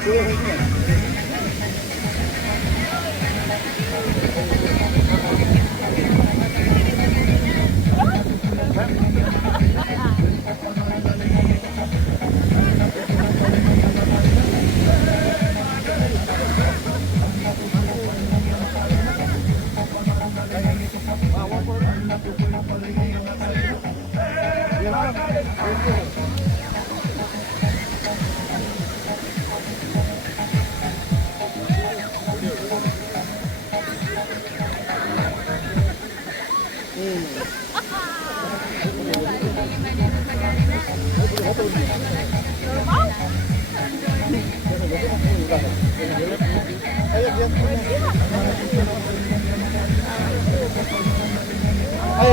Ayo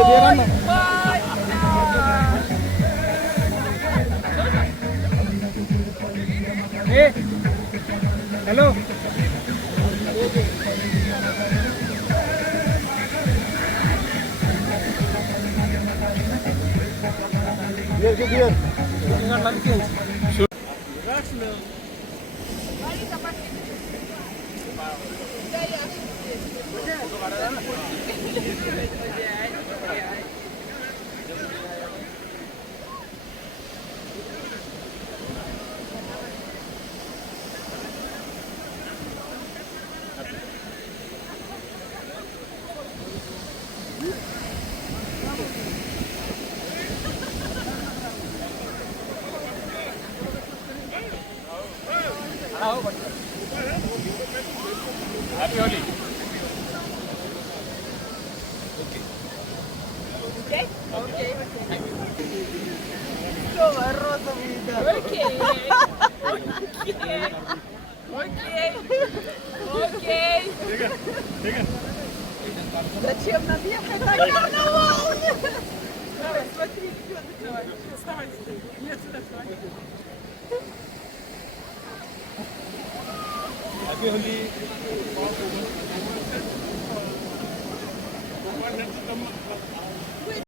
biar ano. Hello. Biar. Jangan lagi. Relax na. Happy Holi. Okay. So, arroz vida. Okay. Зачем нам ехать на карнавал? Давай, смотри, давай. Вставай. Нет, сюда вставай. Happy Holi.